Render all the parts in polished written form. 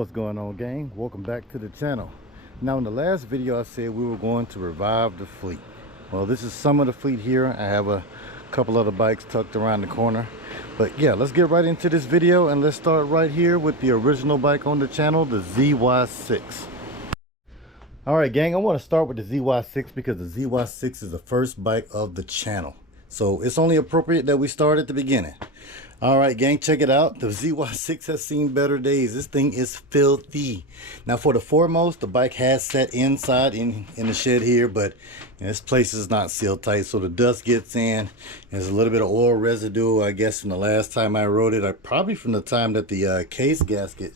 What's going on, gang? Welcome back to the channel. Now, in the last video I said we were going to revive the fleet. Well, this is some of the fleet here. I have a couple other bikes tucked around the corner, but yeah, let's get right into this video and let's start right here with the original bike on the channel, the ZY6. All right, gang, I want to start with the ZY6 because the ZY6 is the first bike of the channel, so it's only appropriate that we start at the beginning. All right, gang, check it out. The ZY6 has seen better days. This thing is filthy. Now, for the foremost, the bike has sat inside in the shed here, but this place is not sealed tight, so the dust gets in. There's a little bit of oil residue, I guess, from the last time I rode it. Probably from the time that the case gasket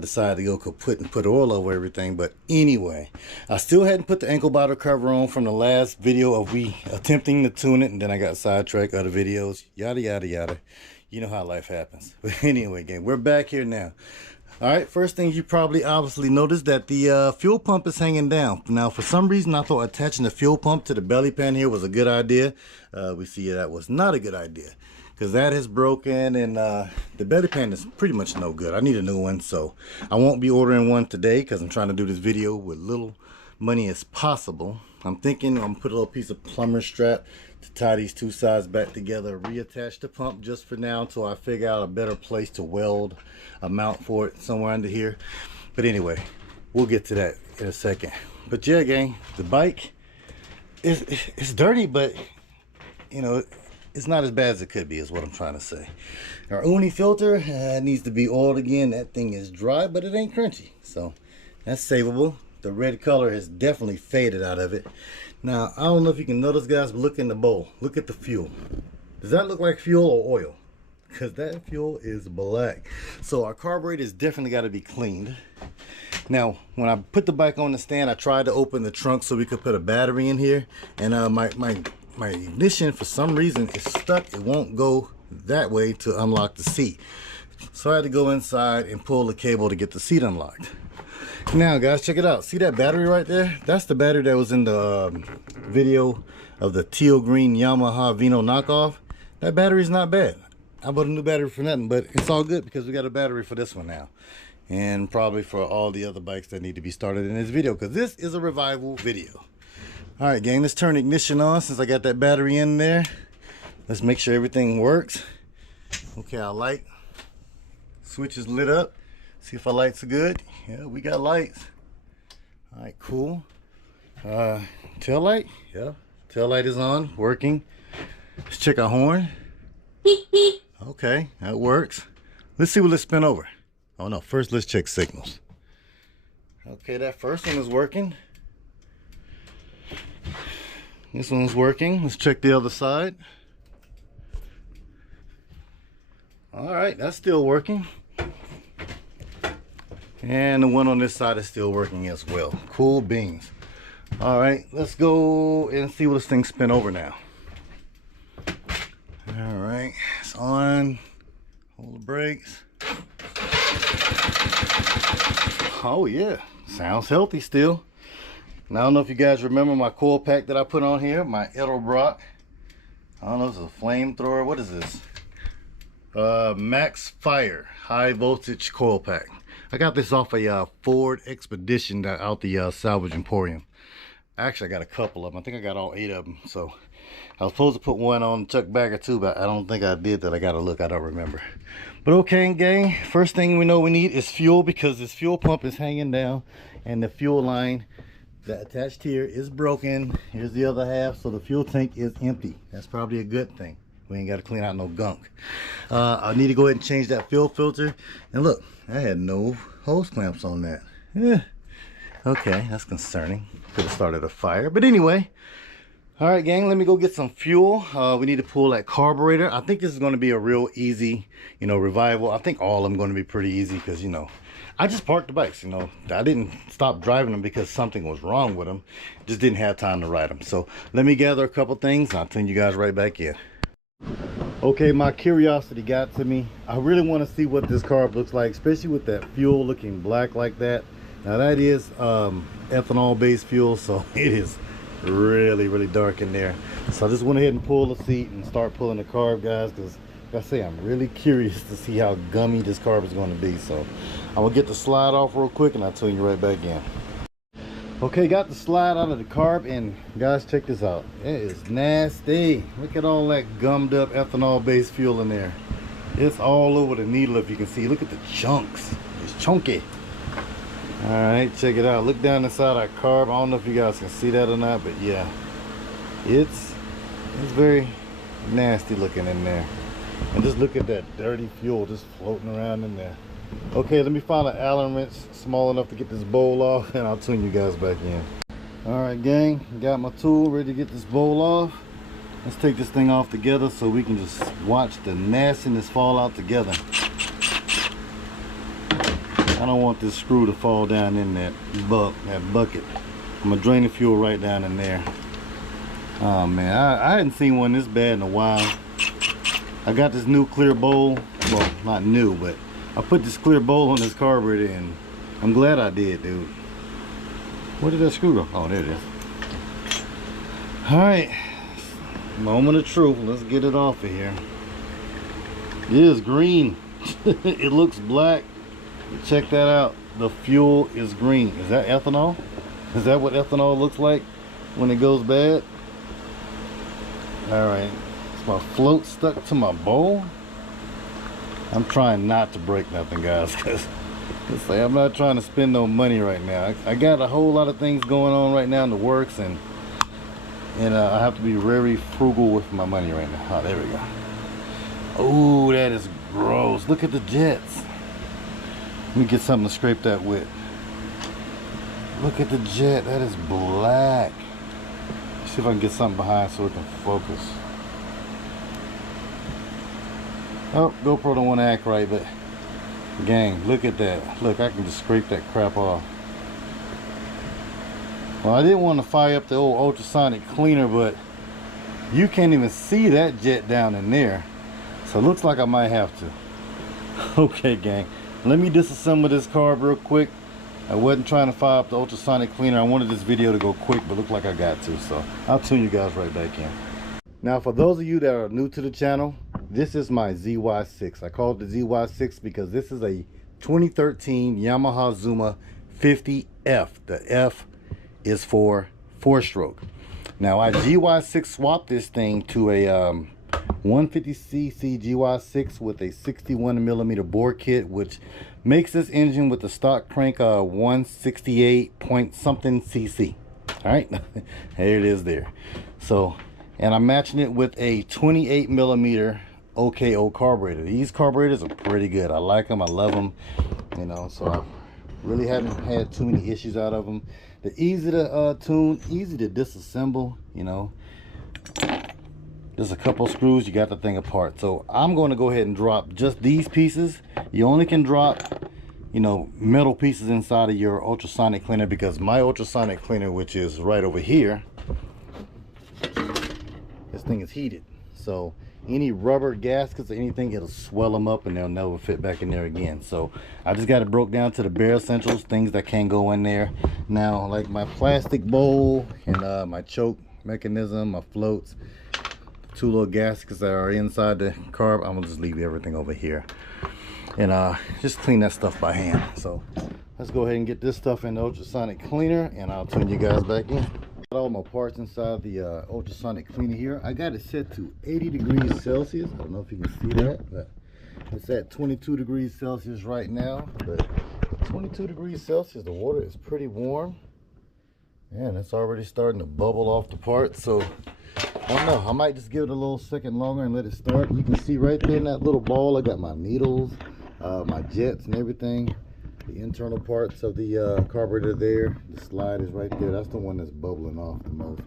decided to go kaput and put oil over everything. But anyway, I still hadn't put the ankle biter cover on from the last video of we attempting to tune it, and then I got sidetracked other videos, yada yada yada. You know how life happens. But anyway, gang, we're back here now. All right, first thing you probably obviously noticed that the fuel pump is hanging down. Now, for some reason, I thought attaching the fuel pump to the belly pan here was a good idea. We see that was not a good idea, because that is broken, and the belly pan is pretty much no good. I need a new one, so I won't be ordering one today because I'm trying to do this video with little money as possible. I'm thinking I'm gonna put a little piece of plumber strap to tie these two sides back together, reattach the pump just for now until I figure out a better place to weld a mount for it somewhere under here. But anyway, we'll get to that in a second. But yeah, gang, the bike it's dirty, but you know, it's not as bad as it could be, is what I'm trying to say. Our uni filter needs to be oiled again. That thing is dry, but it ain't crunchy, so that's savable. The red color has definitely faded out of it. Now, I don't know if you can notice, guys, but look in the bowl. Look at the fuel. Does that look like fuel or oil? Because that fuel is black. So our carburetor has definitely got to be cleaned. Now, when I put the bike on the stand, I tried to open the trunk so we could put a battery in here. And my ignition, for some reason, is stuck. It won't go that way to unlock the seat. So I had to go inside and pull the cable to get the seat unlocked. Now, guys, check it out. See that battery right there? That's the battery that was in the video of the teal green Yamaha Vino knockoff. That battery's not bad. I bought a new battery for nothing, but it's all good because we got a battery for this one now, and probably for all the other bikes that need to be started in this video, because this is a revival video. All right, gang, let's turn the ignition on since I got that battery in there. Let's make sure everything works. Okay, our light switch is lit up. See if our lights are good. Yeah, we got lights. All right, cool. Tail light. Yeah, tail light is on, working. Let's check our horn. Okay, that works. Let's see what let's spin over. Oh no, first let's check signals. Okay, that first one is working. This one's working. Let's check the other side. All right, that's still working. And the one on this side is still working as well. Cool beans. All right, let's go and see what this thing spin over now. All right, it's on. Hold the brakes. Oh yeah, sounds healthy still. Now, I don't know if you guys remember my coil pack that I put on here, my Edelbrock. I don't know if it's a flamethrower. What is this? Max Fire high voltage coil pack. I got this off a Ford Expedition out the Salvage Emporium. Actually, I got a couple of them. I think I got all 8 of them. So I was supposed to put one on the Chuck Bagger too, but I don't think I did that. I got to look. I don't remember. But okay, gang. First thing we know we need is fuel, because this fuel pump is hanging down, and the fuel line that attached here is broken. Here's the other half, so the fuel tank is empty. That's probably a good thing. We ain't got to clean out no gunk. I need to go ahead and change that fuel filter. And look, I had no hose clamps on that. Yeah. Okay, that's concerning. Could have started a fire. But anyway, all right, gang, let me go get some fuel. We need to pull that carburetor. I think this is going to be a real easy, revival. I think all of them going to be pretty easy because, I just parked the bikes. I didn't stop driving them because something was wrong with them. Just didn't have time to ride them. So let me gather a couple things. I'll turn you guys right back in. Okay, my curiosity got to me. I really want to see what this carb looks like, especially with that fuel looking black like that. Now that is ethanol based fuel, so it is really dark in there. So I just went ahead and pulled the seat and start pulling the carb, guys, because like I say, I'm really curious to see how gummy this carb is going to be. So I'm gonna get the slide off real quick and I'll tune you right back in. Okay, got the slide out of the carb, and guys, check this out. It is nasty. Look at all that gummed up ethanol based fuel in there. It's all over the needle, if you can see. Look at the chunks. It's chunky. All right, check it out. Look down inside our carb. I don't know if you guys can see that or not, but yeah, it's very nasty looking in there. And just look at that dirty fuel just floating around in there. Okay, let me find an Allen wrench small enough to get this bowl off, and I'll tune you guys back in. All right, gang, got my tool ready to get this bowl off. Let's take this thing off together so we can just watch the nastiness fall out together. I don't want this screw to fall down in that bucket. I'm gonna drain the fuel right down in there. Oh man, I hadn't seen one this bad in a while. I got this new clear bowl. Well, not new, but I put this clear bowl on this carburetor, and I'm glad I did, dude. Where did that screw go? Oh, there it is. All right, moment of truth. Let's get it off of here. It is green. It looks black. Check that out. The fuel is green. Is that ethanol? Is that what ethanol looks like when it goes bad? All right. Is my float stuck to my bowl? I'm trying not to break nothing, guys, because I'm not trying to spend no money right now. I got a whole lot of things going on right now in the works, and I have to be very frugal with my money right now. Oh, there we go. Oh, that is gross. Look at the jets. Let me get something to scrape that with. Look at the jet. That is black. Let's see if I can get something behind so it can focus. Oh, GoPro don't want to act right, but gang, look at that. Look, I can just scrape that crap off. Well, I didn't want to fire up the old ultrasonic cleaner, but you can't even see that jet down in there. So it looks like I might have to. Okay, gang, let me disassemble this carb real quick. I wasn't trying to fire up the ultrasonic cleaner. I wanted this video to go quick, but look like I got to. So I'll tune you guys right back in. Now, for those of you that are new to the channel, this is my ZY6. I call it the ZY6 because this is a 2013 Yamaha Zuma 50F. The F is for 4-stroke. Now, I GY6 swapped this thing to a 150cc GY6 with a 61mm bore kit, which makes this engine with the stock crank 168 point something cc. All right, there it is there. So, and I'm matching it with a 28mm OKO carburetor. These carburetors are pretty good. I like them. I love them. You know, so I really haven't had too many issues out of them. They're easy to tune, easy to disassemble. You know, there's a couple screws, you got the thing apart. So I'm going to go ahead and drop just these pieces. You only can drop, you know, metal pieces inside of your ultrasonic cleaner, because my ultrasonic cleaner, which is right over here, this thing is heated. So any rubber gaskets or anything, it'll swell them up and they'll never fit back in there again. So I just got it broke down to the bare essentials, things that can go in there. Now, like my plastic bowl and my choke mechanism, my floats, two little gaskets that are inside the carb, I'm gonna just leave everything over here and just clean that stuff by hand. So let's go ahead and get this stuff in the ultrasonic cleaner, and I'll turn you guys back in. Got all my parts inside the ultrasonic cleaner here. I got it set to 80 degrees Celsius. I don't know if you can see that, but it's at 22 degrees Celsius right now. But 22 degrees Celsius, the water is pretty warm, and it's already starting to bubble off the parts. So I don't know, I might just give it a little second longer and let it start. You can see right there in that little ball, I got my needles, my jets and everything. The internal parts of the carburetor there. The slide is right there. That's the one that's bubbling off the most.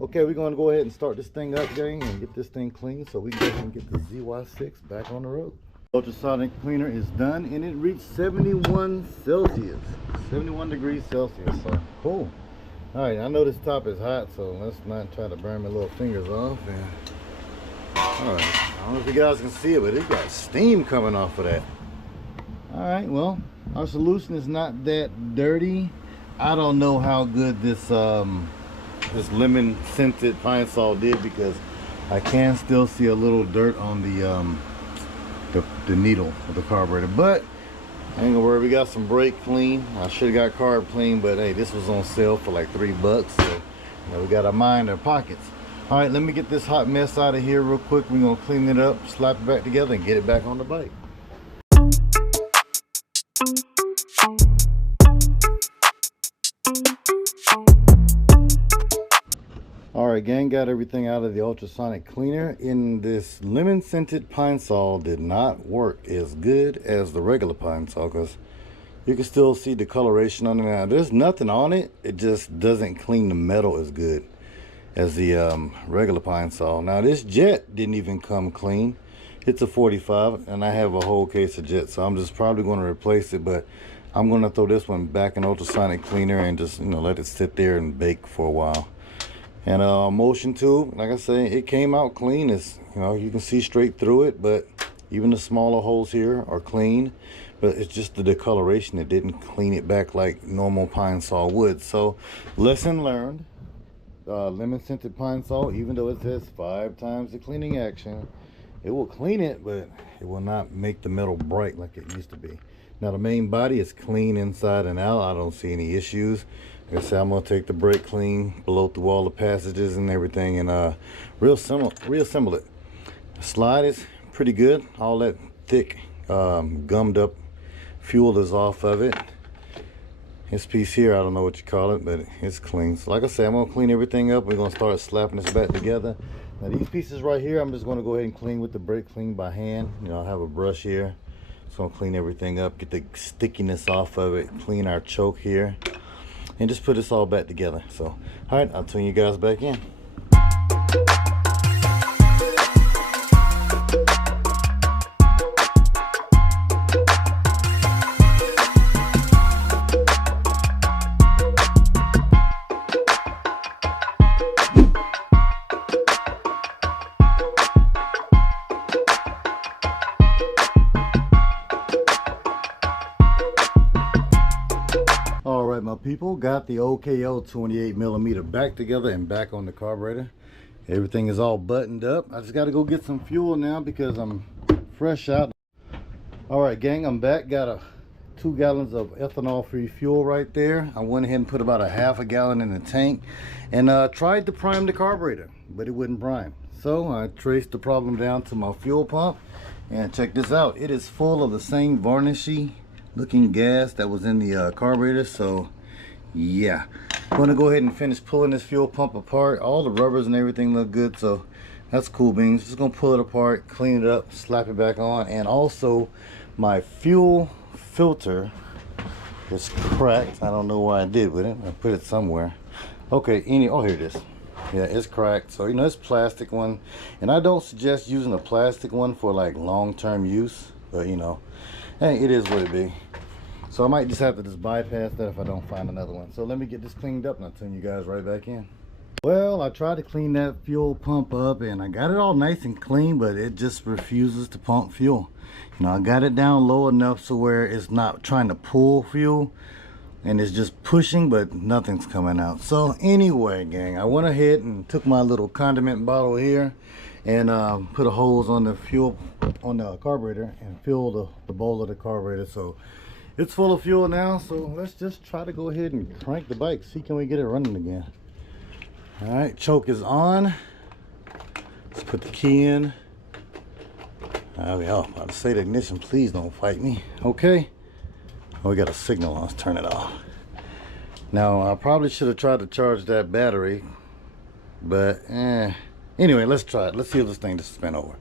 Okay, we're going to go ahead and start this thing up, gang, and get this thing clean so we can go ahead and get the ZY6 back on the road. Ultrasonic cleaner is done, and it reached 71 Celsius. 71 degrees Celsius. So cool. All right, I know this top is hot, so let's not try to burn my little fingers off. And all right, I don't know if you guys can see it, but it got steam coming off of that. All right, well, our solution is not that dirty. I don't know how good this this lemon scented pine sol did, because I can still see a little dirt on the needle of the carburetor. But Ain't gonna worry, we got some brake clean. I should have got carb clean, but hey, this was on sale for like $3, so you know, we got our mind in our pockets. All right, let me get this hot mess out of here real quick. We're gonna clean it up, slap it back together, and get it back on the bike. All right, gang, got everything out of the ultrasonic cleaner. In this lemon scented Pine Sol did not work as good as the regular Pine Sol, because you can still see the coloration on it now. There's nothing on it. It just doesn't clean the metal as good as the regular Pine Sol. Now this jet didn't even come clean. It's a 45 and I have a whole case of jet, so I'm just probably going to replace it, but I'm going to throw this one back in ultrasonic cleaner and just, you know, let it sit there and bake for a while. And motion tube, like I say, it came out clean. It's, you know, you can see straight through it, but even the smaller holes here are clean. But it's just the discoloration that didn't clean it back like normal Pine Sol would. So lesson learned. Lemon scented Pine Sol, even though it says 5 times the cleaning action, it will clean it, but it will not make the metal bright like it used to be. Now the main body is clean inside and out. I don't see any issues. Like I said, I'm gonna take the brake clean, blow through all the passages and everything, and reassemble it. The slide is pretty good. All that thick gummed up fuel is off of it. This piece here, I don't know what you call it, but it's clean. So like I said, I'm gonna clean everything up. We're gonna start slapping this back together. Now these pieces right here, I'm just gonna go ahead and clean with the brake clean by hand. You know, I have a brush here. Just gonna clean everything up, get the stickiness off of it, clean our choke here, and just put this all back together. So, all right, I'll tune you guys back in. My people, got the OKO 28mm back together and back on the carburetor. Everything is all buttoned up. I just got to go get some fuel now because I'm fresh out. All right, gang, I'm back. Got 2 gallons of ethanol free fuel right there. I went ahead and put about a half a gallon in the tank and tried to prime the carburetor, but it wouldn't prime. So I traced the problem down to my fuel pump, and check this out. It is full of the same varnishy looking gas that was in the carburetor. So yeah, I'm gonna go ahead and finish pulling this fuel pump apart. All the rubbers and everything look good, so that's cool beans. Just gonna pull it apart, clean it up, slap it back on. And also my fuel filter is cracked. I don't know why I did with it. I put it somewhere. Okay, oh, here it is. Yeah, it's cracked. So, you know, it's plastic one, and I don't suggest using a plastic one for like long-term use, but you know, hey, it is what it be. So I might just have to just bypass that if I don't find another one. So let me get this cleaned up and I'll turn you guys right back in. Well, I tried to clean that fuel pump up and I got it all nice and clean, but it just refuses to pump fuel. You know, I got it down low enough so where it's not trying to pull fuel and it's just pushing, but nothing's coming out. So anyway, gang, I went ahead and took my little condiment bottle here and put a hose on the fuel, on the carburetor, and filled the bowl of the carburetor. So it's full of fuel now, so let's just try to go ahead and crank the bike, see can we get it running again. All right, choke is on. Let's put the key in. There we go. About to say the ignition, please don't fight me. Okay. Oh, we got a signal. Let's turn it off. Now, I probably should have tried to charge that battery, but anyway, let's try it. Let's see if this thing just spin over.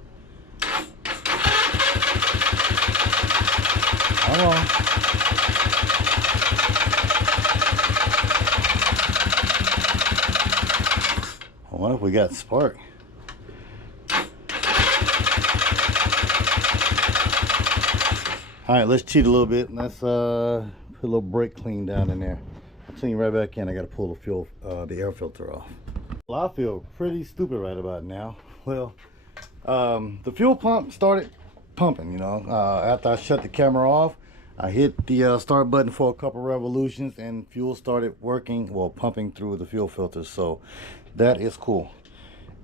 Hold on. I wonder if we got spark. All right, let's cheat a little bit. Let's put a little brake clean down in there. I'll turn you right back in. I got to pull the fuel, the air filter off. Well, I feel pretty stupid right about now. Well, the fuel pump started pumping, you know. After I shut the camera off, I hit the start button for a couple revolutions and fuel started working, well, pumping through the fuel filter. So that is cool.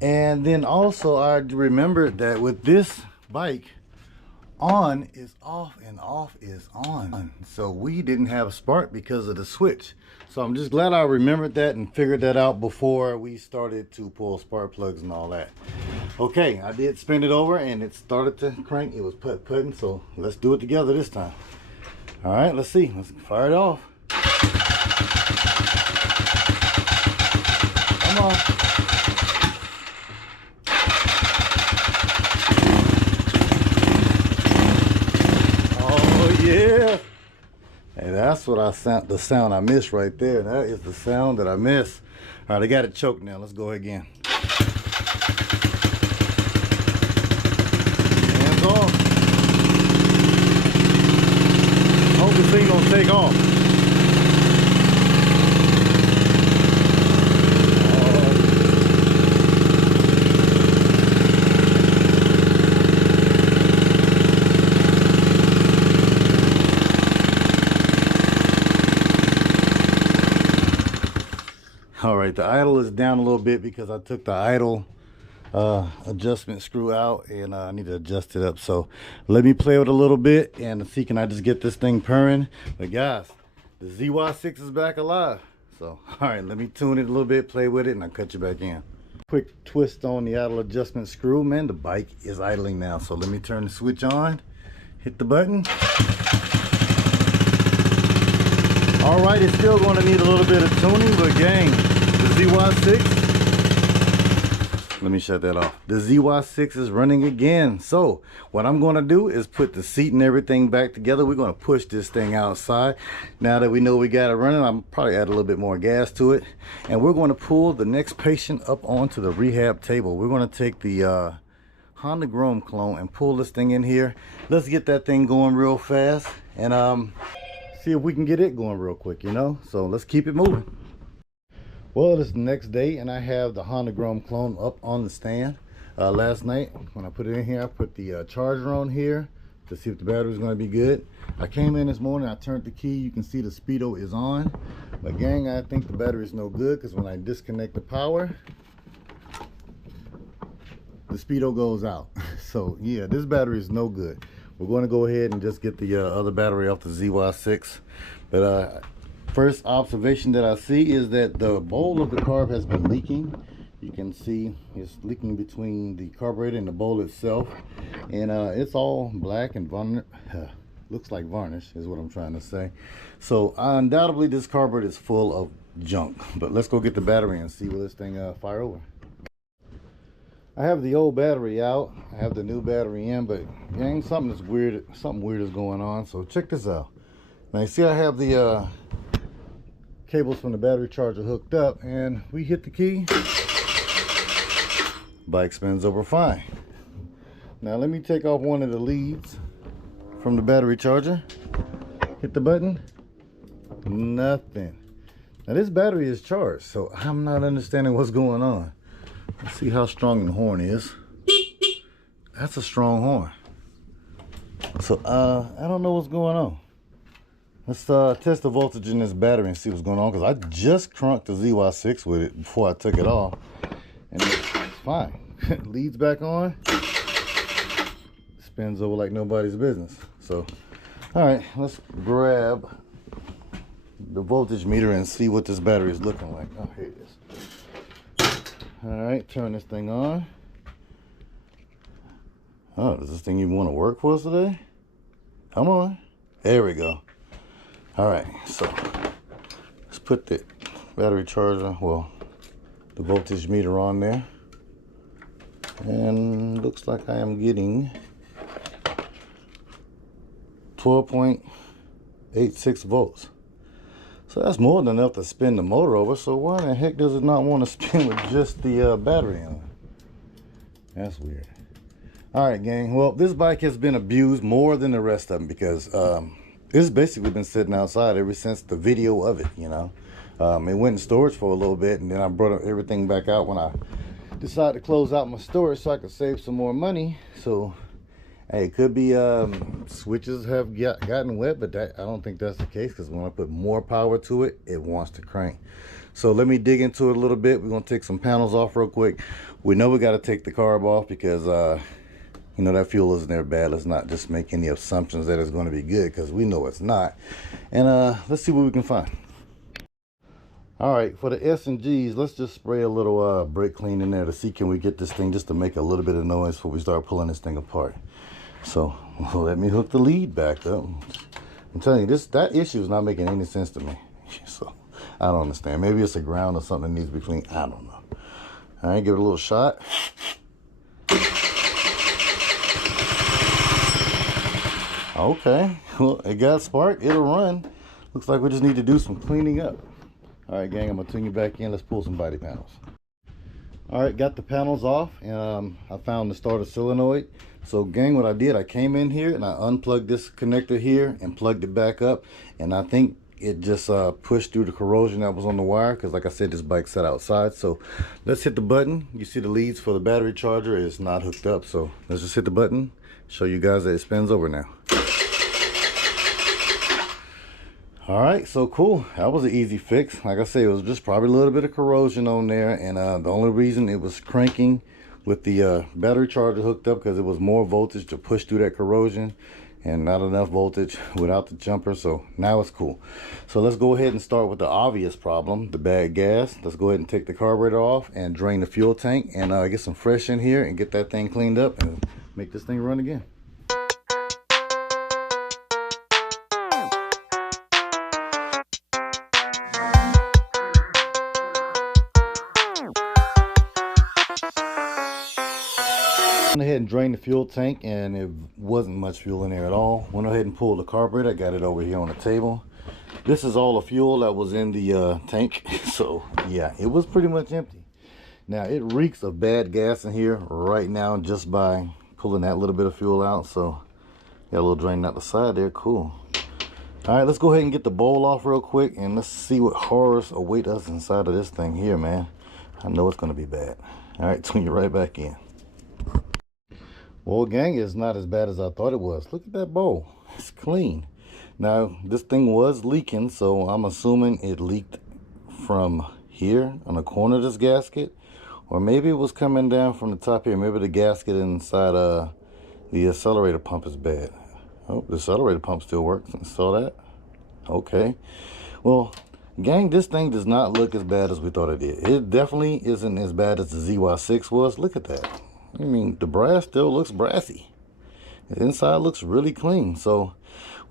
And then also I remembered that with this bike, On is off and off is on. So we didn't have a spark because of the switch. So I'm just glad I remembered that and figured that out before we started to pull spark plugs and all that. Okay, I did spin it over and it started to crank. It was putt-putting, so let's do it together this time. All right, let's see. Let's fire it off. Come on. Oh yeah. Hey, that's what the sound I missed right there. That is the sound that I missed. All right, I got it choked now. Let's go again. Hands off. Hope this thing don't take off. All right, the idle is down a little bit because I took the idle adjustment screw out and I need to adjust it up. So let me play with it a little bit and see, can I just get this thing purring? But guys, the ZY6 is back alive. So all right, let me tune it a little bit, play with it, and I'll cut you back in. Quick twist on the idle adjustment screw. Man, the bike is idling now. So let me turn the switch on, hit the button. All right, it's still going to need a little bit of tuning, but gang, the ZY6, let me shut that off. The ZY6 is running again. So what I'm going to do is put the seat and everything back together. We're going to push this thing outside. Now that we know we got it running, I'm probably add a little bit more gas to it. And we're going to pull the next patient up onto the rehab table. We're going to take the Honda Chrome clone and pull this thing in here. Let's get that thing going real fast and see if we can get it going real quick, you know. So let's keep it moving. Well, it's the next day and I have the Honda Chrome clone up on the stand. Last night when I put it in here, I put the charger on here to see if the battery is going to be good. I came in this morning, I turned the key, you can see the speedo is on, but gang, I think the battery is no good because when I disconnect the power, the speedo goes out. So yeah, this battery is no good. We're going to go ahead and just get the other battery off the ZY6. But first observation that I see is that the bowl of the carb has been leaking. You can see it's leaking between the carburetor and the bowl itself. And it's all black and varnish. Looks like varnish is what I'm trying to say. So undoubtedly this carburetor is full of junk. But let's go get the battery and see will this thing fire over. I have the old battery out. I have the new battery in, but gang, something weird is going on. So check this out. Now you see I have the cables from the battery charger hooked up, and we hit the key, bike spins over fine. Now let me take off one of the leads from the battery charger. Hit the button, nothing. Now this battery is charged, so I'm not understanding what's going on. Let's see how strong the horn is. That's a strong horn. So I don't know what's going on. Let's test the voltage in this battery and see what's going on, because I just crunked the ZY6 with it before I took it off, and it's fine. Leads back on, spins over like nobody's business. So all right, let's grab the voltage meter and see what this battery is looking like. Oh, here it is. All right, turn this thing on. Oh, does this thing even want to work for us today? Come on. There we go. All right, so let's put the battery charger, well, the voltage meter on there. And looks like I am getting 12.86 volts. So that's more than enough to spin the motor over. So why the heck does it not want to spin with just the battery on? That's weird. All right, gang. Well, this bike has been abused more than the rest of them because it's basically been sitting outside ever since the video of it, you know. It went in storage for a little bit, and then I brought everything back out when I decided to close out my storage so I could save some more money. So hey, it could be switches have gotten wet, but I don't think that's the case, because when I put more power to it, it wants to crank. So let me dig into it a little bit. We're going to take some panels off real quick. We know we got to take the carb off because You know, that fuel isn't there bad. Let's not just make any assumptions that it's going to be good, because we know it's not. And let's see what we can find. All right, for the S and Gs, let's just spray a little brake clean in there to see, can we get this thing just to make a little bit of noise before we start pulling this thing apart. So let me hook the lead back up. I'm telling you, that issue is not making any sense to me. So I don't understand. Maybe it's a ground or something that needs to be cleaned. I don't know. All right, give it a little shot. Okay, well, it got spark. It'll run. Looks like we just need to do some cleaning up. All right, gang, I'm gonna tune you back in. Let's pull some body panels. All right, got the panels off, and I found the starter solenoid. So gang, what I did, I came in here and I unplugged this connector here and plugged it back up, and I think it just pushed through the corrosion that was on the wire, because like I said, this bike's set outside. So let's hit the button. You see the leads for the battery charger is not hooked up, so let's just hit the button, show you guys that it spins over now. All right, so cool. That was an easy fix. Like I said, it was just probably a little bit of corrosion on there, and the only reason it was cranking with the battery charger hooked up, because it was more voltage to push through that corrosion and not enough voltage without the jumper. So now it's cool. So let's go ahead and start with the obvious problem, the bad gas. Let's go ahead and take the carburetor off and drain the fuel tank, and get some fresh in here and get that thing cleaned up and make this thing run again. Went ahead and drained the fuel tank, and it wasn't much fuel in there at all. Went ahead and pulled the carburetor. I got it over here on the table. This is all the fuel that was in the tank. So yeah, it was pretty much empty. Now it reeks of bad gas in here right now just by pulling that little bit of fuel out. So got a little drain out the side there. Cool. All right, let's go ahead and get the bowl off real quick, and let's see what horrors await us inside of this thing here, man. I know it's going to be bad. All right, tune you right back in. Well, gang, it's not as bad as I thought it was. Look at that bowl. It's clean. Now, this thing was leaking, so I'm assuming it leaked from here on the corner of this gasket, or maybe it was coming down from the top here. Maybe the gasket inside the accelerator pump is bad. Oh, the accelerator pump still works. Saw that? Okay. Well, gang, this thing does not look as bad as we thought it did. It definitely isn't as bad as the ZY6 was. Look at that. I mean, the brass still looks brassy. The inside looks really clean. So,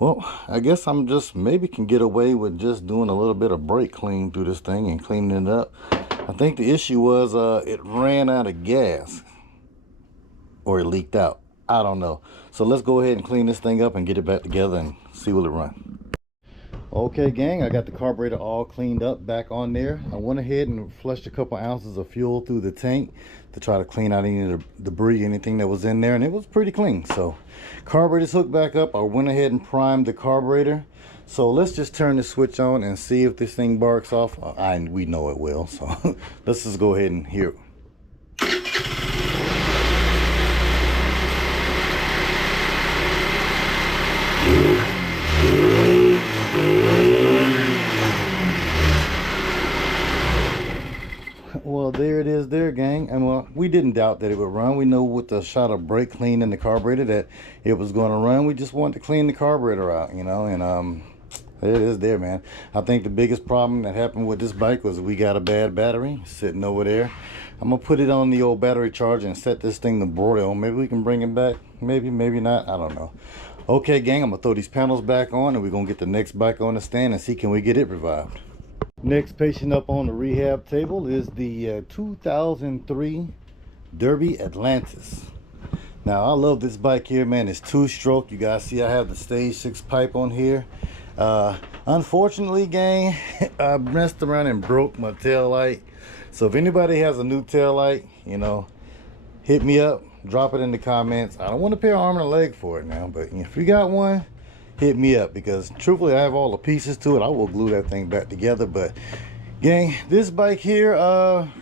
well, I guess I'm just maybe can get away with just doing a little bit of brake clean through this thing and cleaning it up. I think the issue was it ran out of gas, or it leaked out. I don't know. So let's go ahead and clean this thing up and get it back together and see will it run. Okay, gang, I got the carburetor all cleaned up back on there. I went ahead and flushed a couple ounces of fuel through the tank to try to clean out any of the debris, anything that was in there, and it was pretty clean. So carburetor's hooked back up. I went ahead and primed the carburetor. So let's just turn the switch on and see if this thing barks off. We know it will, so let's just go ahead and hear it. Well, there it is there, gang. And well, we didn't doubt that it would run. We know with the shot of brake clean in the carburetor that it was going to run. We just wanted to clean the carburetor out, you know, and there it is there, man. I think the biggest problem that happened with this bike was we got a bad battery sitting over there. I'm gonna put it on the old battery charger and set this thing to broil. Maybe we can bring it back, maybe not, I don't know. Okay, gang, I'm gonna throw these panels back on, and we're gonna get the next bike on the stand and see can we get it revived. Next patient up on the rehab table is the 2003 Derby Atlantis. Now, I love this bike here, man. It's two-stroke. You guys see I have the stage 6 pipe on here. Unfortunately, gang, I messed around and broke my tail light. So if anybody has a new tail light, you know, hit me up, drop it in the comments. I don't want to pay an arm and a leg for it now, but if you got one, hit me up, because truthfully I have all the pieces to it. I will glue that thing back together. But gang, this bike here,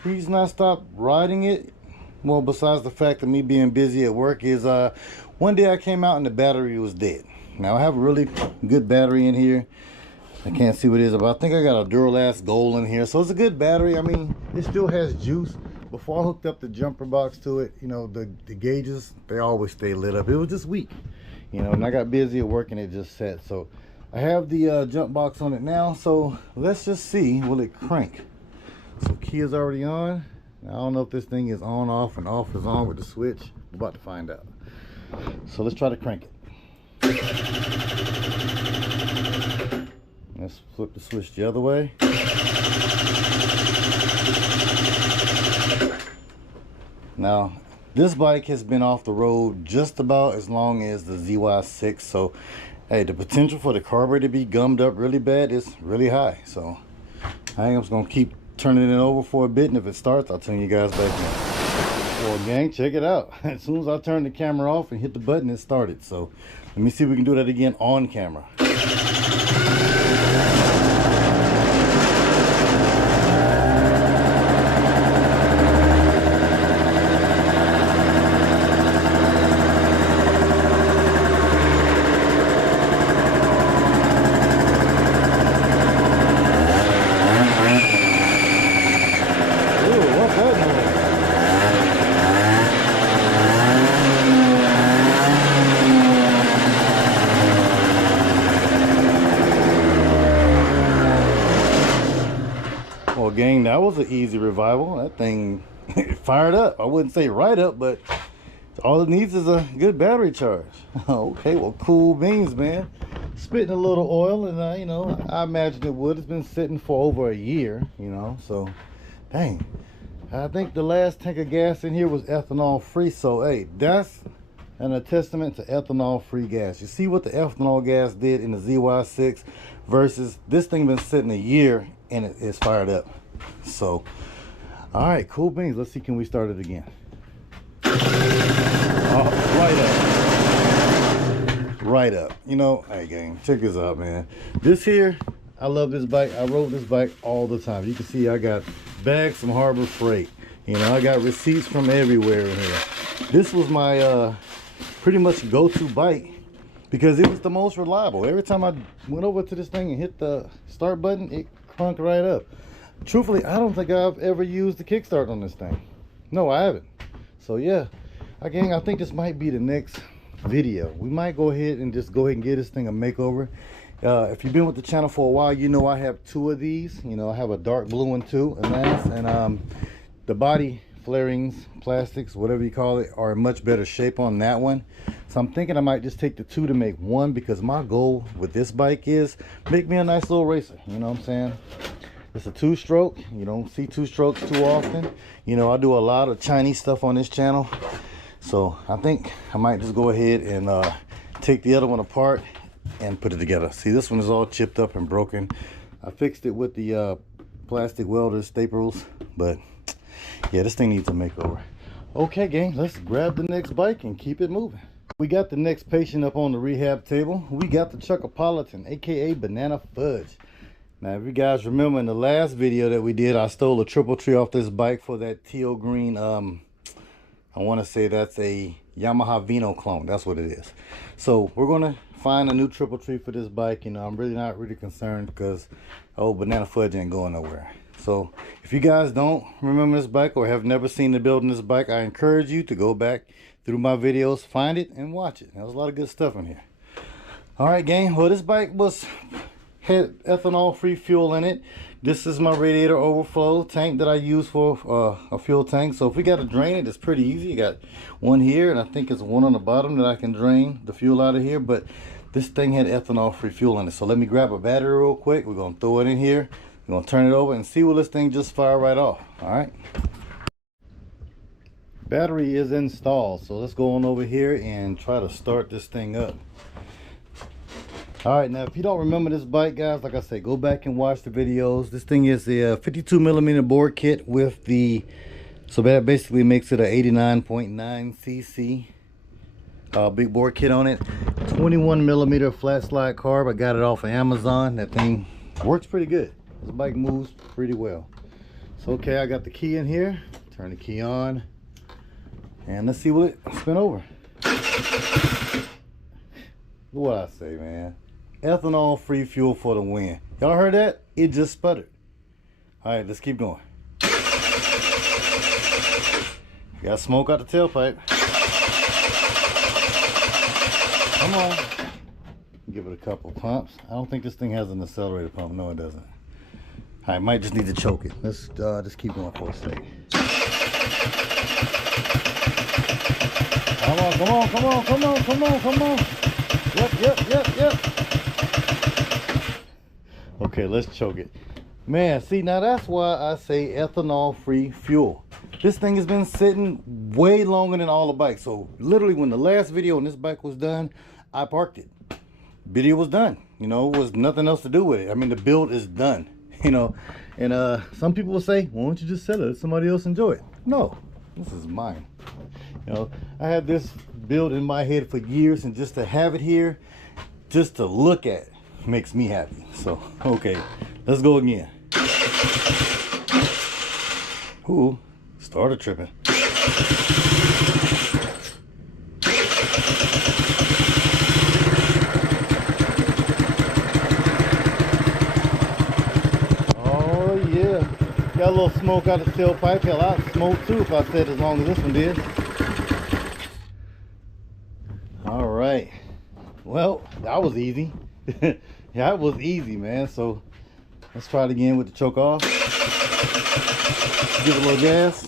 reason I stopped riding it, well, besides the fact of me being busy at work, is one day I came out and the battery was dead. Now I have a really good battery in here. I can't see what it is, but I think I got a Duralast Gold in here, so it's a good battery. I mean, it still has juice, before I hooked up the jumper box to it, you know, the gauges, they always stay lit up. It was just weak, you know, and I got busy at work and it just set. So I have the jump box on it now, so let's just see, will it crank? So key is already on. Now, I don't know if this thing is on, off, and off is on with the switch. We're about to find out. So let's try to crank it. Let's flip the switch the other way. Now, this bike has been off the road just about as long as the ZY6, so hey, the potential for the carburetor to be gummed up really bad is really high. So I think I'm just gonna keep turning it over for a bit, and if it starts, I'll turn you guys back in. Well, gang, check it out. As soon as I turned the camera off and hit the button, it started. So let me see if we can do that again on camera. Well, gang, that was an easy revival. That thing fired up. I wouldn't say right up, but all it needs is a good battery charge. Okay, well, cool beans, man. Spitting a little oil, and you know, I imagine it would. It's been sitting for over a year, you know, so dang. I think the last tank of gas in here was ethanol free, so hey, that's a testament to ethanol free gas. You see what the ethanol gas did in the ZY6 versus this thing been sitting a year and it is fired up. So all right, cool beans. Let's see, can we start it again? Oh, right up. You know, hey gang, check this out, man. This here, I love this bike. I rode this bike all the time. You can see I got bags from Harbor Freight, you know, I got receipts from everywhere in here. This was my pretty much go-to bike because it was the most reliable. Every time I went over to this thing and hit the start button, it crunked right up. Truthfully, I don't think I've ever used the kickstart on this thing. No, I haven't. So yeah, again, I think this might be the next video. We might go ahead and just go ahead and give this thing a makeover. If you've been with the channel for a while, you know I have two of these. You know, I have a dark blue one too, and the body flarings, plastics, whatever you call it, are in much better shape on that one. So I'm thinking I might just take the two to make one, because my goal with this bike is make me a nice little racer. You know what I'm saying? It's a two-stroke. You don't see two strokes too often. You know, I do a lot of Chinese stuff on this channel, so I think I might just go ahead and take the other one apart and put it together. See, this one is all chipped up and broken. I fixed it with the plastic welder staples, but yeah, this thing needs a makeover. Okay gang, let's grab the next bike and keep it moving. We got the next patient up on the rehab table. We got the Chocopolitan, aka Banana Fudge. Now, if you guys remember in the last video that we did, I stole a triple tree off this bike for that teal green, I want to say that's a Yamaha Vino clone. That's what it is. So we're going to find a new triple tree for this bike. You know, I'm really not concerned because old Banana Fudge ain't going nowhere. So if you guys don't remember this bike or have never seen the build in this bike, I encourage you to go back through my videos, find it and watch it. There's a lot of good stuff in here. All right, gang. Well, this bike had ethanol free fuel in it. This is my radiator overflow tank that I use for a fuel tank. So if we got to drain it, it's pretty easy. You got one here, and I think it's one on the bottom that I can drain the fuel out of here. But this thing had ethanol free fuel in it. So let me grab a battery real quick. We're going to throw it in here. We're going to turn it over and see will this thing just fire right off. All right. Battery is installed. So let's go on over here and try to start this thing up. All right, now if you don't remember this bike, guys, like I said, go back and watch the videos. This thing is the 52mm board kit with the, so that basically makes it a 89.9 cc big board kit on it. 21mm flat slide carb. I got it off of Amazon. That thing works pretty good. This bike moves pretty well. So okay, I got the key in here. Turn the key on, and let's see what it spin over. What I say, man. Ethanol free fuel for the win. Y'all heard that? It just sputtered. All right, let's keep going. Got smoke out the tailpipe. Come on. Give it a couple pumps. I don't think this thing has an accelerator pump. No, it doesn't. I might just need to choke it. Let's just keep going for a second. Come on, come on, come on, come on, come on, come on. Yep. Okay, let's choke it. Man, see, now that's why I say ethanol-free fuel. This thing has been sitting way longer than all the bikes. So literally when the last video on this bike was done, I parked it. Video was done. You know, was nothing else to do with it. I mean, the build is done. You know, and some people will say, why don't you just sell it, let somebody else enjoy it? No, this is mine. You know, I had this build in my head for years, and just to have it here, just to look at it, makes me happy. So okay, let's go again. Ooh, starter tripping. Got a little smoke out of the tailpipe. Hell, I'd smoke too if I said as long as this one did. All right. Well, that was easy. Yeah, that was easy, man. So let's try it again with the choke off. Give it a little gas.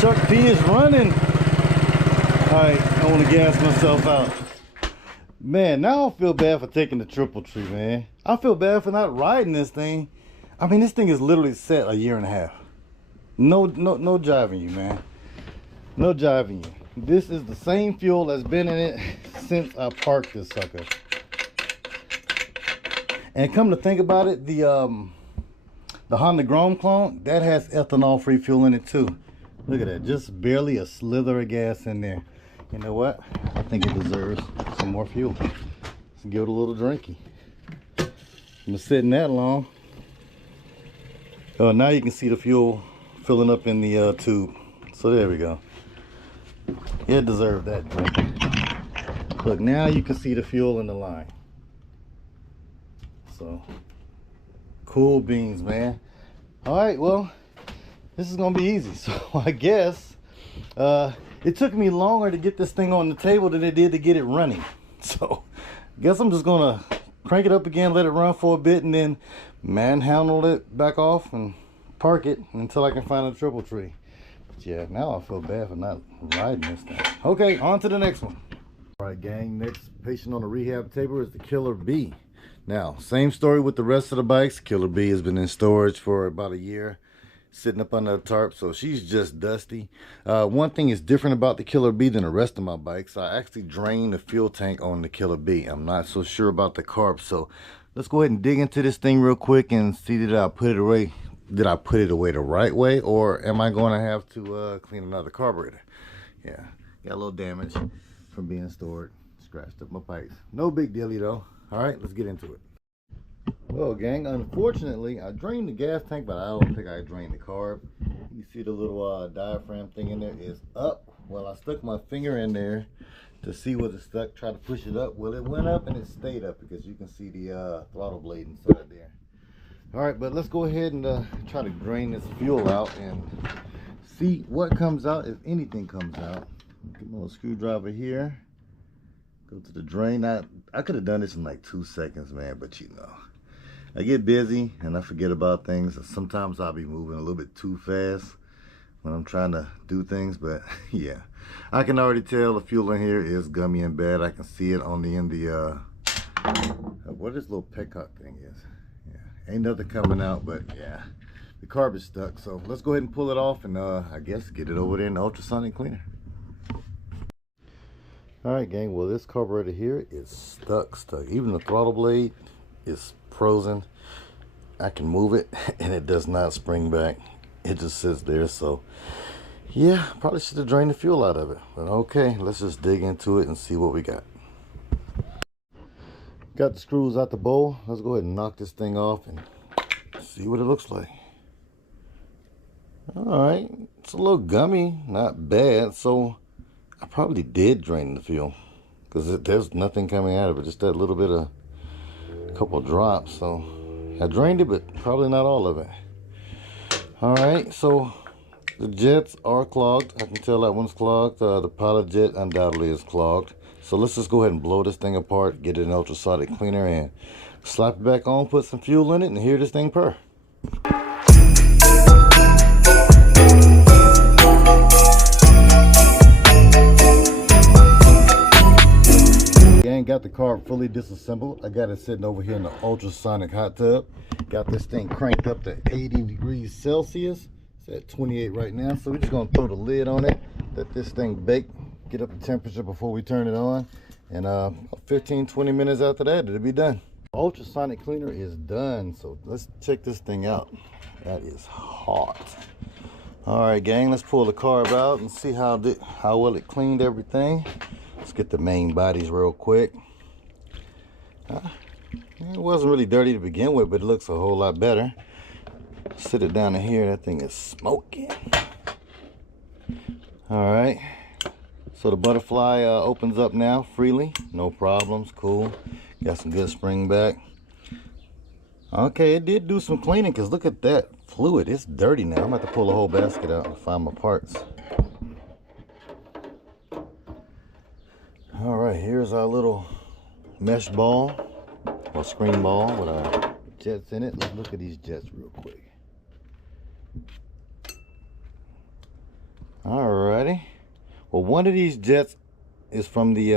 Chuck P is running. Alright, I want to gas myself out. Man, now I feel bad for taking the triple tree, man. I feel bad for not riding this thing. I mean, this thing is literally set a year and a half. No jiving you, man. No jiving you. This is the same fuel that's been in it since I parked this sucker. And come to think about it, the Honda Grom clone, that has ethanol-free fuel in it too. Look at that, just barely a slither of gas in there. You know what? I think it deserves some more fuel. Let's give it a little drinky. Been sitting that long. Oh, now you can see the fuel filling up in the tube. So there we go. It deserved that drink. Look, now you can see the fuel in the line. So, cool beans, man. All right, well, this is gonna be easy. So I guess it took me longer to get this thing on the table than it did to get it running. So I guess I'm just gonna crank it up again, let it run for a bit, and then manhandle it back off and park it until I can find a triple tree. But yeah, now I feel bad for not riding this thing. Okay, on to the next one. All right, gang, next patient on the rehab table is the Killer B. Now, same story with the rest of the bikes. Killer B has been in storage for about a year, sitting up under a tarp, so she's just dusty. One thing is different about the Killer B than the rest of my bikes. I actually drained the fuel tank on the Killer B. I'm not so sure about the carb, so let's go ahead and dig into this thing real quick and see, did I put it away? Did I put it away the right way, or am I going to have to clean another carburetor? Yeah, got a little damage from being stored. Scratched up my pipes. No big dealie though. All right, let's get into it. Well, gang, unfortunately, I drained the gas tank, but I don't think I drained the carb. You see the little diaphragm thing in there is up. Well, I stuck my finger in there to see where it stuck, try to push it up. Well, it went up and it stayed up because you can see the throttle blade inside there. All right, but let's go ahead and try to drain this fuel out and see what comes out, if anything comes out. Get my little screwdriver here. Go to the drain. I could have done this in like 2 seconds, man, but you know, I get busy and I forget about things. Sometimes I'll be moving a little bit too fast when I'm trying to do things, but yeah, I can already tell the fuel in here is gummy and bad. I can see it on the end of the what this little petcock thing is. Yeah, ain't nothing coming out, but yeah, the carb is stuck. So let's go ahead and pull it off and I guess get it over there in the ultrasonic cleaner. All right, gang, well, this carburetor here is stuck. Even the throttle blade is frozen. I can move it and it does not spring back. It just sits there. So yeah, probably should have drained the fuel out of it, but okay, let's just dig into it and see what we got. Got the screws out the bowl. Let's go ahead and knock this thing off and see what it looks like. All right, it's a little gummy, not bad. So I probably did drain the fuel because there's nothing coming out of it, just that little bit of couple drops. So I drained it, but probably not all of it. All right, so the jets are clogged. I can tell that one's clogged. The pilot jet undoubtedly is clogged. So let's just go ahead and blow this thing apart, get it an ultrasonic cleaner, and slap it back on, put some fuel in it, and hear this thing purr. Gang, got the carb fully disassembled. I got it sitting over here in the ultrasonic hot tub. Got this thing cranked up to 80 degrees Celsius. It's at 28 right now, so we're just gonna throw the lid on it, let this thing bake, get up the temperature before we turn it on, and 15-20 minutes after that it'll be done. Ultrasonic cleaner is done, so let's check this thing out. That is hot. All right, gang, let's pull the carb out and see how well it cleaned everything. Let's get the main bodies real quick. It wasn't really dirty to begin with, but it looks a whole lot better. Sit it down in here. That thing is smoking. All right. So the butterfly opens up now freely. No problems. Cool. Got some good spring back. Okay, it did do some cleaning because look at that fluid. It's dirty now. I'm going to have to pull the whole basket out and find my parts. All right, here's our little mesh ball or screen ball with our jets in it. Let's look at these jets real quick. Alrighty. Well, one of these jets is from the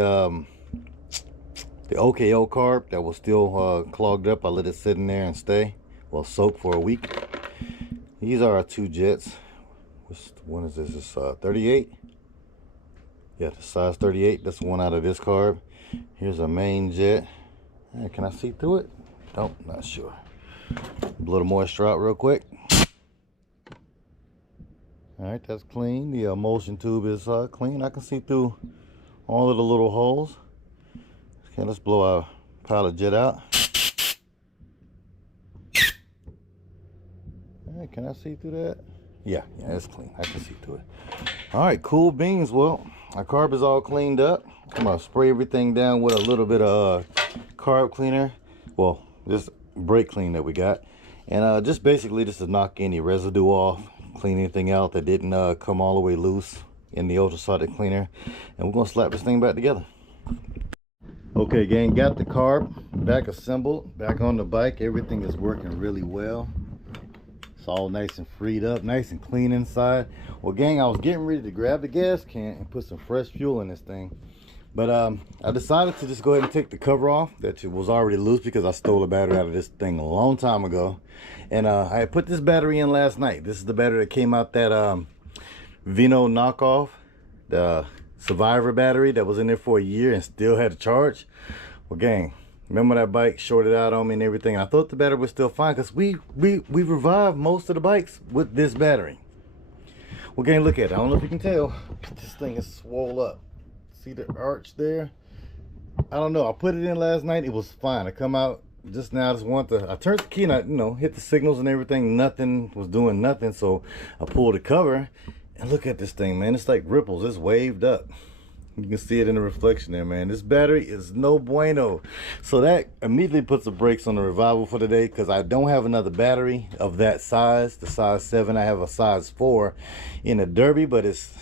OKO carb that was still clogged up. I let it sit in there and stay, well, soak for a week. These are our two jets. Which one is this? It's 38. Yeah, the size 38. That's one out of this carb. Here's our main jet. Hey, can I see through it? Nope, not sure. Blow the moisture out real quick. All right, that's clean. The emulsion tube is clean. I can see through all of the little holes. Okay, let's blow our pilot jet out. All right, can I see through that? Yeah, it's clean. I can see through it. All right, cool beans. Well, our carb is all cleaned up. I'm gonna spray everything down with a little bit of carb cleaner. Well, this brake clean that we got, and just basically just to knock any residue off, clean anything out that didn't come all the way loose in the ultrasonic cleaner, and we're gonna slap this thing back together. Okay, gang, got the carb back assembled, back on the bike. Everything is working really well. It's all nice and freed up, nice and clean inside. Well, gang, I was getting ready to grab the gas can and put some fresh fuel in this thing, but I decided to just go ahead and take the cover off that was already loose because I stole a battery out of this thing a long time ago. And I had put this battery in last night. This is the battery that came out that Vino knockoff, the Survivor battery that was in there for a year and still had to charge. Well, gang, remember that bike shorted out on me and everything. I thought the battery was still fine because we revived most of the bikes with this battery. Well, gang, look at it. I don't know if you can tell. This thing is swole up. See the arch there? I don't know. I put it in last night. It was fine. I come out just now. I turned the key and I, hit the signals and everything. Nothing was doing nothing. So I pulled the cover and look at this thing, man. It's like ripples. It's waved up. You can see it in the reflection there, man. This battery is no bueno. So that immediately puts the brakes on the revival for today because I don't have another battery of that size, the size 7. I have a size 4 in a Derby, but it's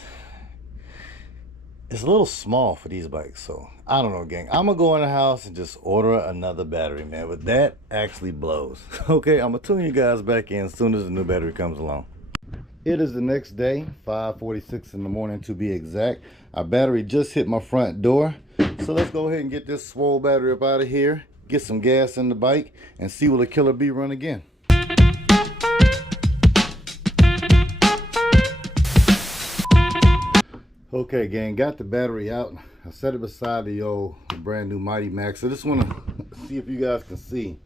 a little small for these bikes. So I don't know, gang. I'm gonna go in the house and just order another battery, man. But that actually blows. Okay, I'm gonna tune you guys back in as soon as the new battery comes along. It is the next day, 5:46 in the morning to be exact. Our battery just hit my front door. So let's go ahead and get this swole battery up out of here, get some gas in the bike, and see will the killer bee run again. Okay, gang, got the battery out. I set it beside the old brand new Mighty Max. I just want to see if you guys can see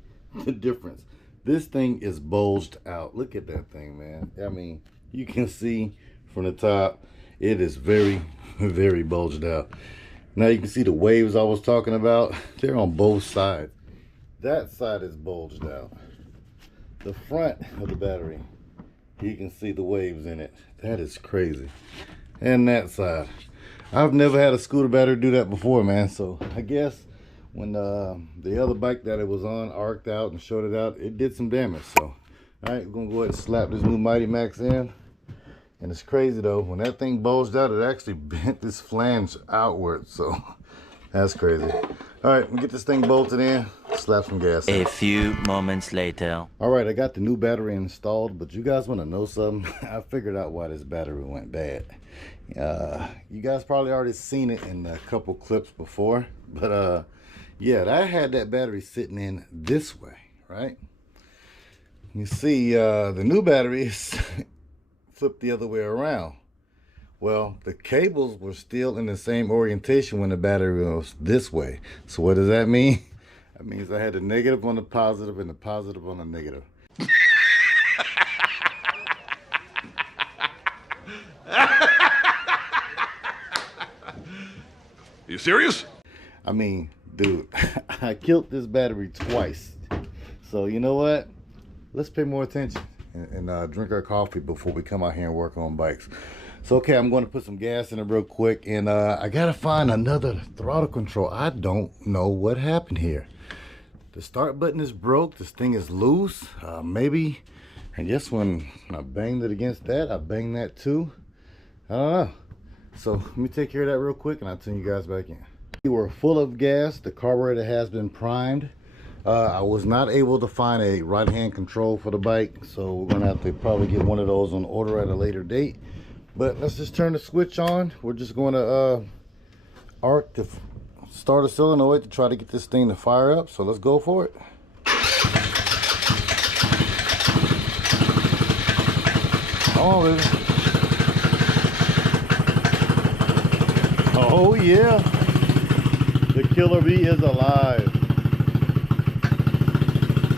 the difference. This thing is bulged out. Look at that thing, man. I mean, you can see from the top, it is very, very bulged out. Now you can see the waves I was talking about. They're on both sides. That side is bulged out. The front of the battery You can see the waves in it. That is crazy. And that side. I've never had a scooter battery do that before, man. So I guess when the other bike that it was on arced out and shorted out, it did some damage. So, all right, we're gonna go ahead and slap this new Mighty Max in. And it's crazy though, when that thing bulged out, it actually bent this flange outward. So that's crazy. All right, we get this thing bolted in, slap some gas in. A few moments later. All right, I got the new battery installed, but you guys want to know something? I figured out why this battery went bad. You guys probably already seen it in a couple clips before, but yeah, I had that battery sitting in this way, right? You see, the new battery is flipped the other way around. Well, the cables were still in the same orientation when the battery was this way. So what does that mean? That means I had the negative on the positive and the positive on the negative. You serious? I mean, dude, I killed this battery twice. So you know what? Let's pay more attention and drink our coffee before we come out here and work on bikes. So, okay, I'm going to put some gas in it real quick, and I got to find another throttle control. I don't know what happened here. The start button is broke. This thing is loose. Maybe, and just when I banged it against that, I banged that too. I don't know. So, let me take care of that real quick, and I'll turn you guys back in. We're full of gas. The carburetor has been primed. I was not able to find a right-hand control for the bike, so we're going to have to probably get one of those on order at a later date. But let's just turn the switch on. We're just going to arc the starter solenoid to try to get this thing to fire up. So let's go for it. Come on, baby. Oh yeah, the Killer Bee is alive.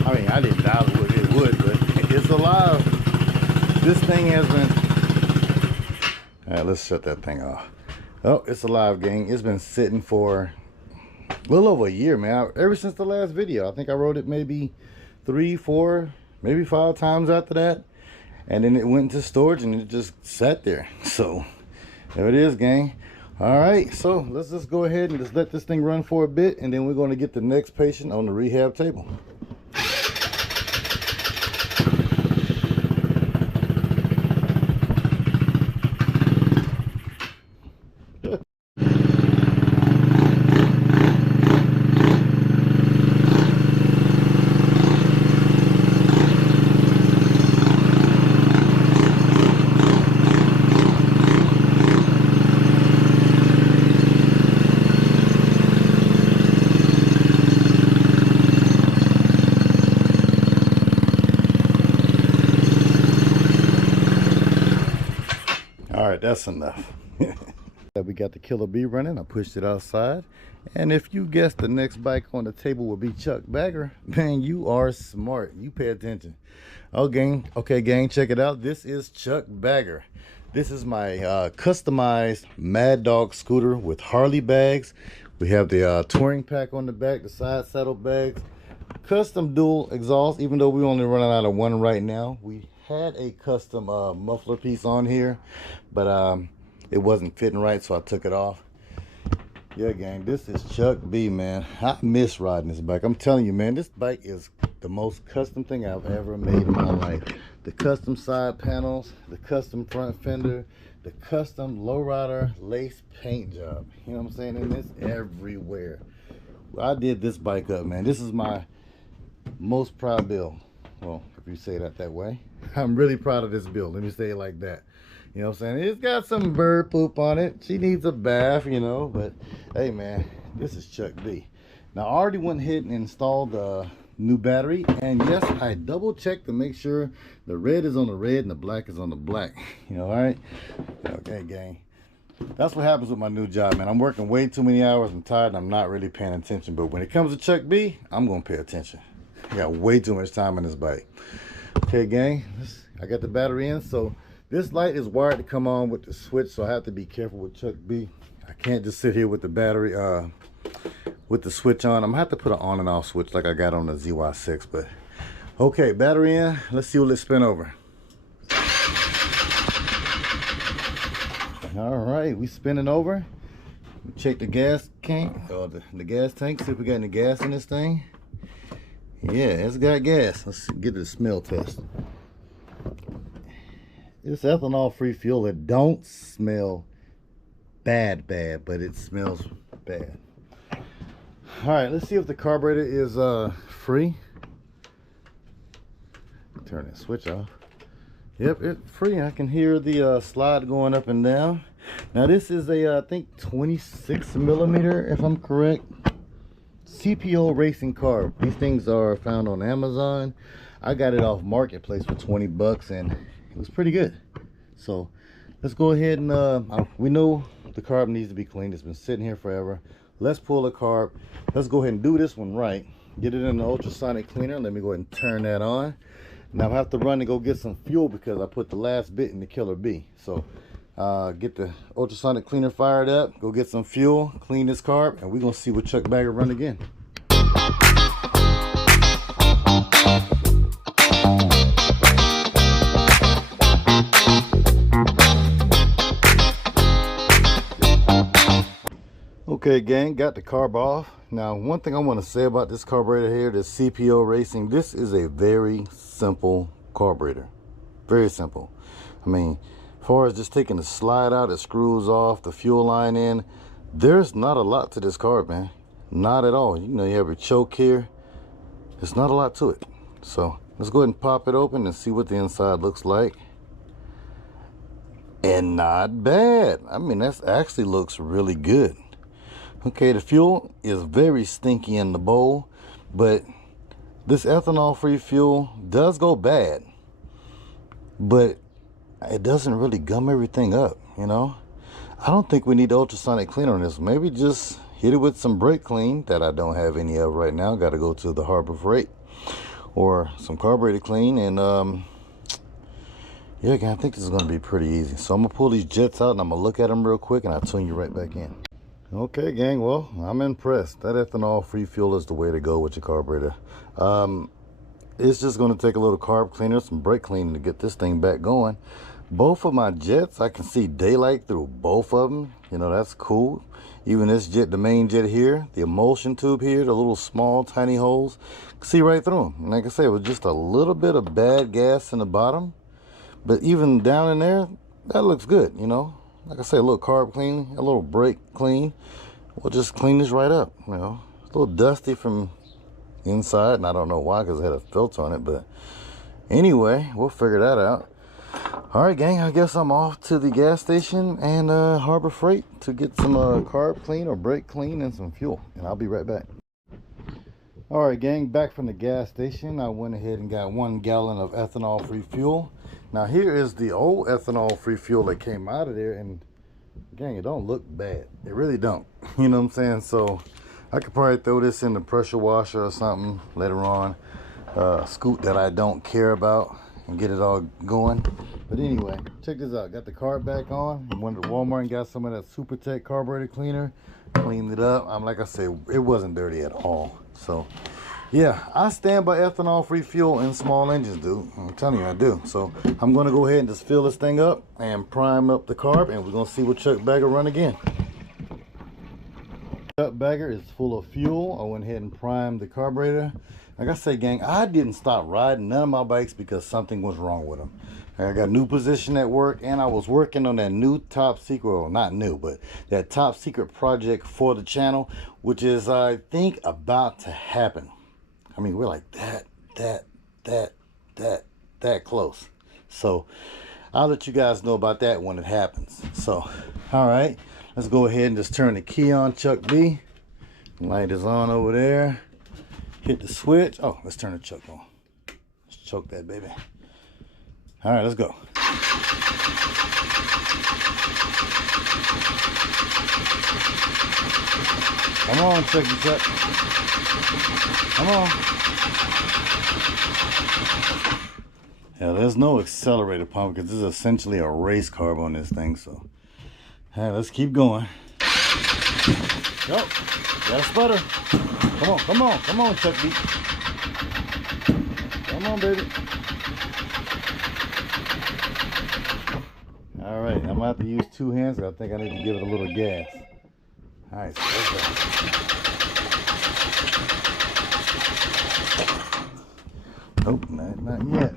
I mean, I didn't doubt it would, but it's alive. This thing has been... All right, let's shut that thing off. Oh, it's alive, gang. It's been sitting for a little over a year, man. Ever since the last video. I think I rode it maybe 3, 4, maybe 5 times after that. And then it went into storage and it just sat there. So, there it is, gang. All right, so let's just go ahead and just let this thing run for a bit. And then we're going to get the next patient on the rehab table. All right, that's enough. We got the Killer Bee running. I pushed it outside. And if you guessed the next bike on the table would be Chuck Bagger, man, you are smart. You pay attention. Okay, gang, check it out. This is Chuck Bagger. This is my customized Mad Dog scooter with Harley bags. We have the touring pack on the back, the side saddle bags, custom dual exhaust, even though we're only running out of one right now. We had a custom muffler piece on here, but it wasn't fitting right, so I took it off. Yeah, gang, this is Chuck B, man. I miss riding this bike. I'm telling you, man, this bike is the most custom thing I've ever made in my life. The custom side panels, the custom front fender, the custom lowrider lace paint job. You know what I'm saying? And it's everywhere. I did this bike up, man. This is my most proud build. Well, if you say that way. I'm really proud of this build. Let me say it like that. You know what I'm saying? It's got some bird poop on it. She needs a bath, you know. But, hey, man, this is Chuck B. Now, I already went ahead and installed the new battery. And, yes, I double-checked to make sure the red is on the red and the black is on the black. You know, all right? Okay, gang. That's what happens with my new job, man. I'm working way too many hours. I'm tired and I'm not really paying attention. But when it comes to Chuck B, I'm going to pay attention. I got way too much time on this bike. Okay, gang, I got the battery in. So this light is wired to come on with the switch, so I have to be careful with Chuck B. I can't just sit here with the battery with the switch on. I'm gonna have to put an on and off switch like I got on the ZY6. But okay, battery in. Let's see what it spin over. All right, we spinning over. Check the gas tank, or the gas tank, see if we got any gas in this thing. Yeah, it's got gas. Let's get the smell test. It's ethanol-free fuel. It don't smell bad, but it smells bad. All right, let's see if the carburetor is free. Turn that switch off. Yep, it's free. I can hear the slide going up and down. Now this is a I think 26 millimeter, if I'm correct, CPO racing carb. These things are found on Amazon. I got it off Marketplace for 20 bucks and it was pretty good. So let's go ahead and we know the carb needs to be cleaned. It's been sitting here forever. Let's pull the carb. Let's go ahead and do this one right. Get it in the ultrasonic cleaner. Let me go ahead and turn that on. Now I have to run and go get some fuel because I put the last bit in the killer bee. So get the ultrasonic cleaner fired up, go get some fuel, clean this carb, and we're gonna see what Chuck Bagger run again. Okay gang, got the carb off. Now one thing I want to say about this carburetor here, this CPO Racing, this is a very simple carburetor. Very simple. I mean, as far as just taking the slide out, it screws off, the fuel line in, there's not a lot to this carb, man. Not at all. You know, you have your choke here. There's not a lot to it. So let's go ahead and pop it open and see what the inside looks like. And not bad. I mean, that actually looks really good. Okay, the fuel is very stinky in the bowl, but this ethanol-free fuel does go bad, but it doesn't really gum everything up, you know. I don't think we need the ultrasonic cleaner on this. Maybe just hit it with some brake clean that I don't have any of right now. Got to go to the Harbor Freight, or some carburetor clean, and yeah, again, I think this is going to be pretty easy. So I'm gonna pull these jets out and I'm gonna look at them real quick, and I'll tune you right back in. Okay gang, well, I'm impressed. That ethanol-free fuel is the way to go with your carburetor. It's just going to take a little carb cleaner, some brake cleaning to get this thing back going. Both of my jets, I can see daylight through both of them. You know, that's cool. Even this jet, the main jet here, the emulsion tube here, the little small tiny holes, see right through them. And like I said, with just a little bit of bad gas in the bottom, but even down in there, that looks good, you know. Like I say, a little carb clean, a little brake clean. We'll just clean this right up, you know. It's a little dusty from inside, and I don't know why, because it had a filter on it, but anyway, we'll figure that out. All right, gang, I guess I'm off to the gas station and Harbor Freight to get some carb clean or brake clean and some fuel, and I'll be right back. All right, gang, back from the gas station. I went ahead and got 1 gallon of ethanol-free fuel. Now here is the old ethanol-free fuel that came out of there, and gang, it don't look bad. It really don't. You know what I'm saying? So I could probably throw this in the pressure washer or something later on. Scoot that I don't care about, and get it all going. But anyway, check this out. Got the carb back on. Went to Walmart and got some of that Super Tech carburetor cleaner. Cleaned it up. Like I said, it wasn't dirty at all. So yeah, I stand by ethanol-free fuel in small engines, dude. I'm telling you, I do. So I'm going to go ahead and just fill this thing up and prime up the carb, and we're going to see what Chuck Bagger run again. Chuck Bagger is full of fuel. I went ahead and primed the carburetor. Like I say, gang, I didn't stop riding none of my bikes because something was wrong with them. I got a new position at work, and I was working on that new top secret, well, not new, but that top secret project for the channel, which is, I think, about to happen. I mean, we're like that close. So I'll let you guys know about that when it happens. So, all right, let's go ahead and just turn the key on, Chuck B. Light is on over there. Hit the switch. Oh, let's turn the chuck on. Let's choke that baby. All right, let's go. Come on, Chucky Chuck. Come on. Yeah, there's no accelerator pump because this is essentially a race carb on this thing. So, all right, let's keep going. Yo, got a sputter. Come on, Chuck B. Come on, baby. All right, right, I'm gonna have to use 2 hands. I think I need to give it a little gas. All right, so let's go. Nope, not yet.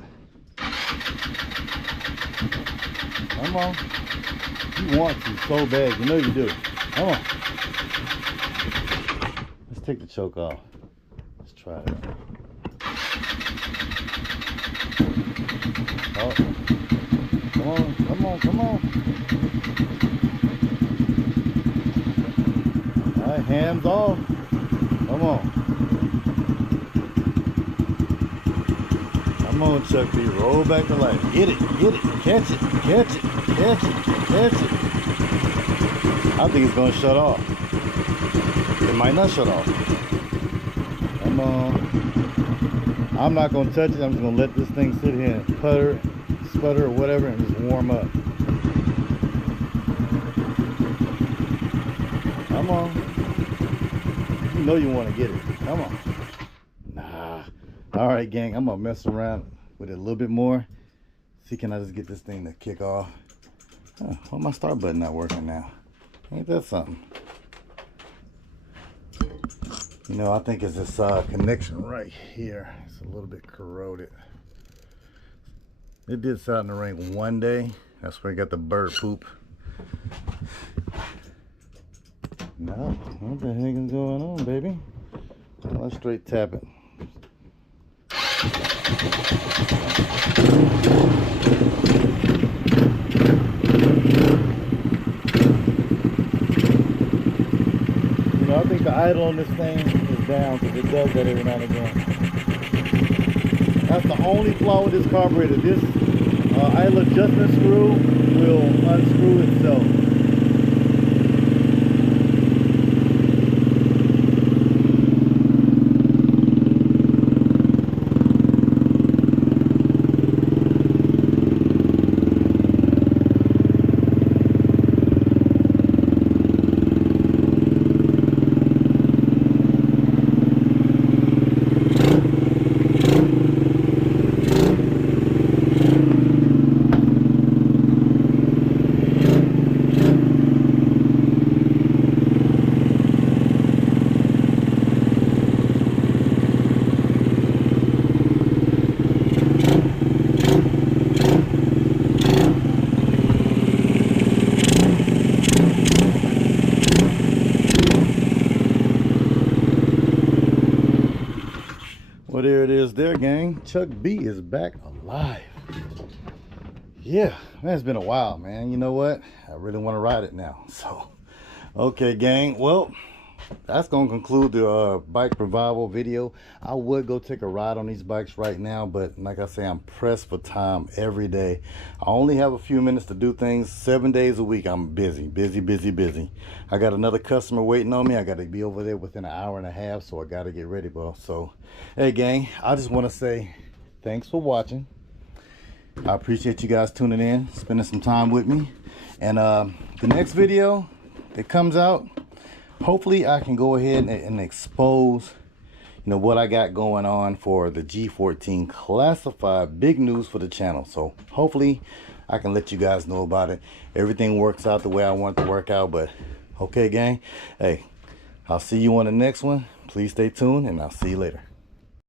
Come on. You want to so bad, you know you do. Come on. Let's take the choke off. Let's try it. Oh. Come on, come on, come on. All right, hands off. Come on. Come on, Chuck B. Roll back to life. Get it, catch it, catch it, catch it, catch it. I think it's gonna shut off. It might not shut off. Come on. I'm not gonna touch it. I'm just gonna let this thing sit here and putter, sputter, or whatever, and just warm up. Come on. You know you want to get it. Come on. Nah. All right, gang. I'm gonna mess around with it a little bit more. See, can I just get this thing to kick off? Oh, why my start button not working now? Ain't that something? You know, I think it's this connection right here. It's a little bit corroded. It did sit out in the rain one day. That's where I got the bird poop. No, what the heck is going on, baby? Well, let's straight tap it. You know, I think the idle on this thing is down because it does that every now and again. That's the only flaw with this carburetor. This idle adjustment screw will unscrew itself. Well, there it is there, gang. Chuck B is back alive. Yeah, man, it's been a while, man. You know what? I really want to ride it now. So, okay, gang. Well, that's going to conclude the bike revival video. I would go take a ride on these bikes right now, but like I say, I'm pressed for time every day. I only have a few minutes to do things. 7 days a week, I'm busy. I got another customer waiting on me. I got to be over there within an hour and a half, so I got to get ready, bro. So, hey, gang, I just want to say thanks for watching. I appreciate you guys tuning in, spending some time with me. And the next video that comes out, hopefully I can go ahead and expose, you know, what I got going on for the G14 classified. Big news for the channel. So hopefully I can let you guys know about it. Everything works out the way I want it to work out. But okay, gang, hey, I'll see you on the next one. Please stay tuned, and I'll see you later.